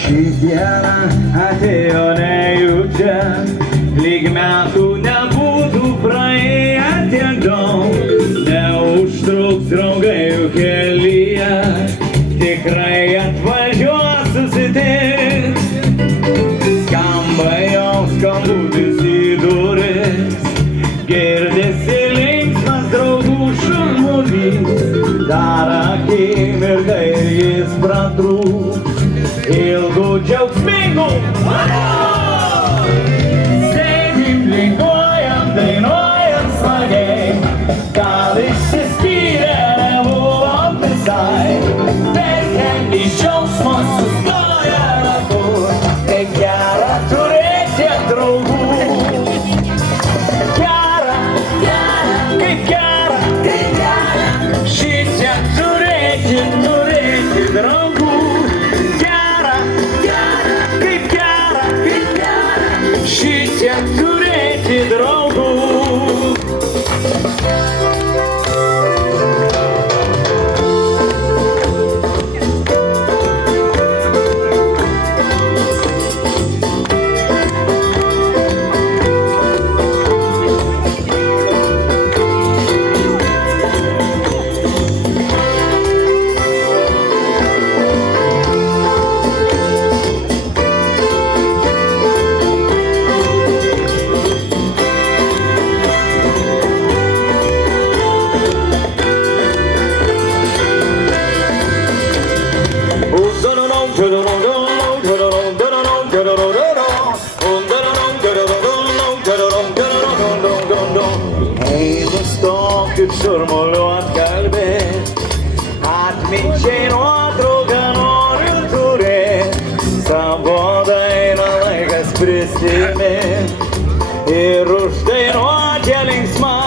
Ši diena atėjo nejučia, lyg metų nebūtų praėję tiek daug. Neužtruks draugai jų kelyje, tikrai atvažiuos susitiks. Skamba jau skambutis į duris, girdisi linksmas draugų šurmulys. Dar akimirką ir jis pratrūks ilgų džiaugsmingų. Sėdim, linguojam, dainuojam smagiai, gal išsiskyrę nebuvom visai, bet ten iš džiaugsmo sustoja ratu, kaip gera turėti tiek draugų. Gera, kaip gera, šitiek turėti draugų. Šitiek turėti draugų. Ei, nustok šurmuliuot kalbėt, atminčiai nuotrauką noriu turėt, savo dainą laikas prisimint ir uždainuot ją linksmą.